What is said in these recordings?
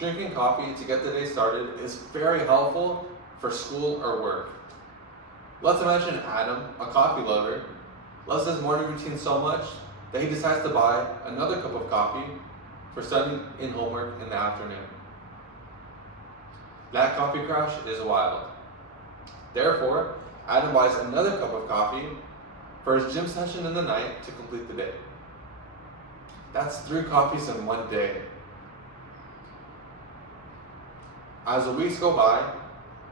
Drinking coffee to get the day started is very helpful for school or work. Let's imagine Adam, a coffee lover, loves his morning routine so much that he decides to buy another cup of coffee for studying in homework in the afternoon. That coffee crash is wild. Therefore, Adam buys another cup of coffee for his gym session in the night to complete the day. That's 3 coffees in one day. As the weeks go by,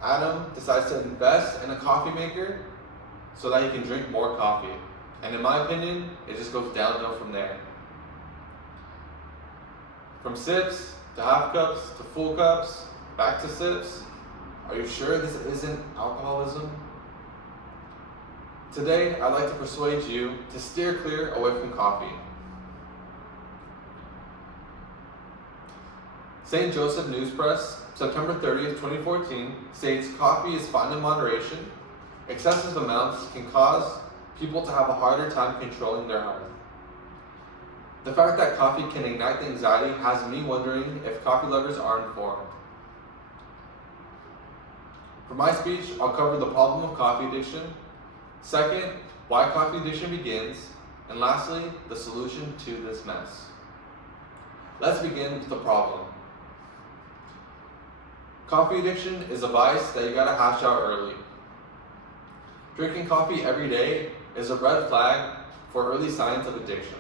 Adam decides to invest in a coffee maker so that he can drink more coffee. And in my opinion, it just goes downhill from there. From sips to half cups to full cups, back to sips. Are you sure this isn't alcoholism? Today, I'd like to persuade you to steer clear away from coffee. St. Joseph News Press, September 30th, 2014, states coffee is fine in moderation. Excessive amounts can cause people to have a harder time controlling their health. The fact that coffee can ignite the anxiety has me wondering if coffee lovers are informed. For my speech, I'll cover the problem of coffee addiction. Second, why coffee addiction begins. And lastly, the solution to this mess. Let's begin with the problem. Coffee addiction is a vice that you gotta hash out early. Drinking coffee every day is a red flag for early signs of addiction.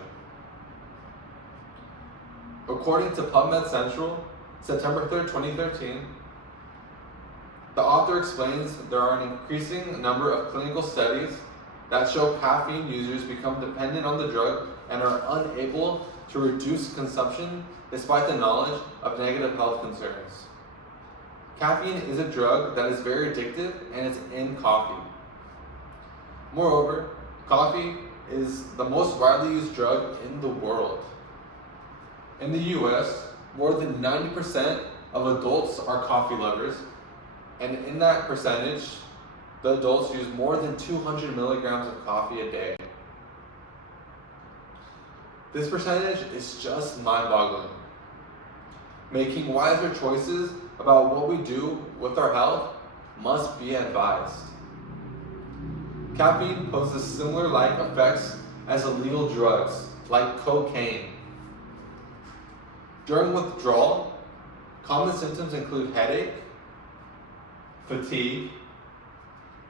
According to PubMed Central, September 3rd, 2013, the author explains there are an increasing number of clinical studies that show caffeine users become dependent on the drug and are unable to reduce consumption despite the knowledge of negative health concerns. Caffeine is a drug that is very addictive and it's in coffee. Moreover, coffee is the most widely used drug in the world. In the US, more than 90% of adults are coffee lovers, and in that percentage, the adults use more than 200 milligrams of coffee a day. This percentage is just mind-boggling. Making wiser choices about what we do with our health must be advised. Caffeine poses similar-like effects as illegal drugs, like cocaine. During withdrawal, common symptoms include headache, fatigue,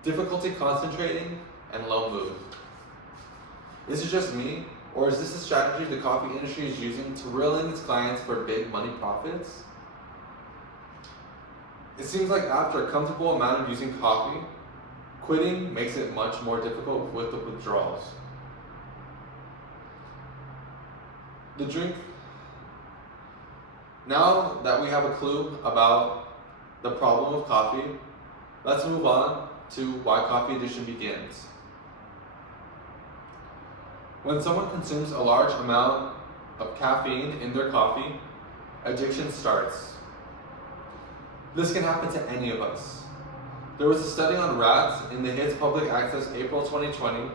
difficulty concentrating, and low mood. Is it just me, or is this a strategy the coffee industry is using to reel in its clients for big money profits? It seems like after a comfortable amount of using coffee, quitting makes it much more difficult with the withdrawals. Now that we have a clue about the problem of coffee, let's move on to why coffee addiction begins. When someone consumes a large amount of caffeine in their coffee, addiction starts. This can happen to any of us. There was a study on rats in the HITS Public Access April 2020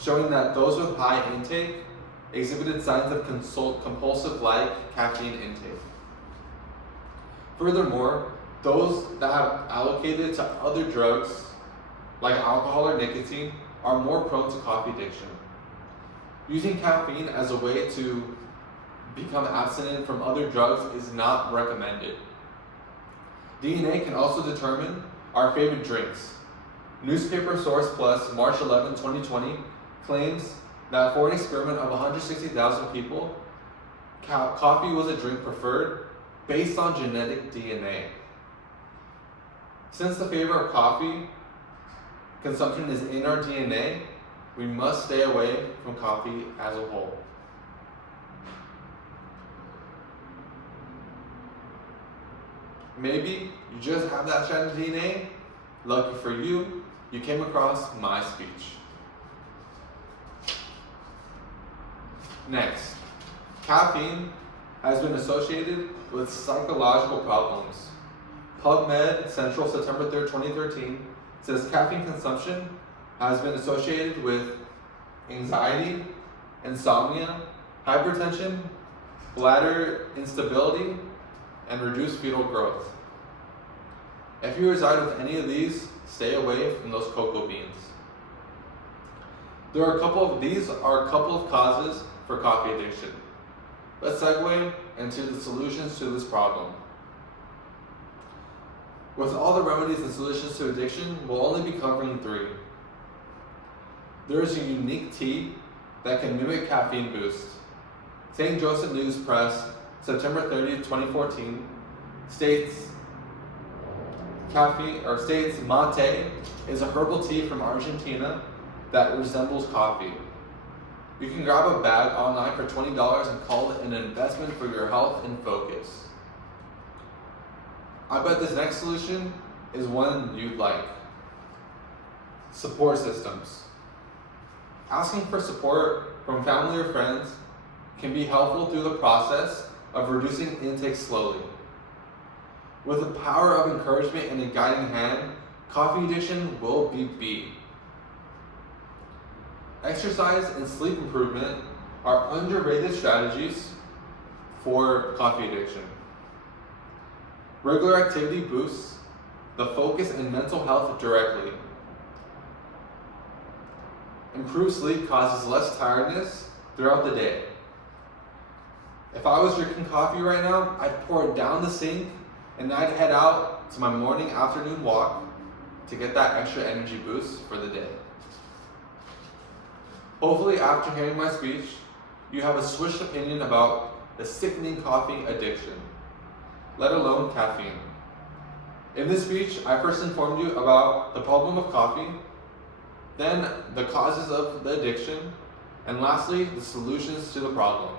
showing that those with high intake exhibited signs of compulsive-like caffeine intake. Furthermore, those that have allocated to other drugs, like alcohol or nicotine, are more prone to coffee addiction. Using caffeine as a way to become abstinent from other drugs is not recommended. DNA can also determine our favorite drinks. Newspaper Source Plus, March 11, 2020, claims that for an experiment of 160,000 people, coffee was a drink preferred based on genetic DNA. Since the favor of coffee consumption is in our DNA, we must stay away from coffee as a whole. Maybe you just have that shiny DNA. Lucky for you, you came across my speech. Next, caffeine has been associated with psychological problems. PubMed Central, September 3rd, 2013, says caffeine consumption has been associated with anxiety, insomnia, hypertension, bladder instability, and reduce fetal growth. If you reside with any of these, stay away from those cocoa beans. These are a couple of causes for coffee addiction. Let's segue into the solutions to this problem. With all the remedies and solutions to addiction, we'll only be covering 3. There is a unique tea that can mimic caffeine boost. St. Joseph News Press, September 30, 2014, states Mate is a herbal tea from Argentina that resembles coffee. You can grab a bag online for $20 and call it an investment for your health and focus. I bet this next solution is one you'd like. Support systems. Asking for support from family or friends can be helpful through the process of reducing intake slowly. With the power of encouragement and a guiding hand, coffee addiction will be beat. Exercise and sleep improvement are underrated strategies for coffee addiction. Regular activity boosts the focus and mental health directly. Improved sleep causes less tiredness throughout the day. If I was drinking coffee right now, I'd pour it down the sink and I'd head out to my morning, afternoon walk to get that extra energy boost for the day. Hopefully, after hearing my speech, you have a switched opinion about the sickening coffee addiction, let alone caffeine. In this speech, I first informed you about the problem of coffee, then the causes of the addiction, and lastly, the solutions to the problem.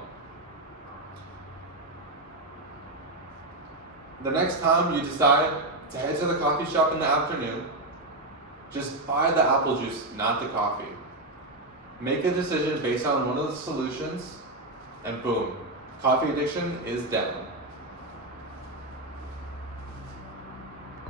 The next time you decide to head to the coffee shop in the afternoon, just buy the apple juice, not the coffee. Make a decision based on one of the solutions, and boom, coffee addiction is down.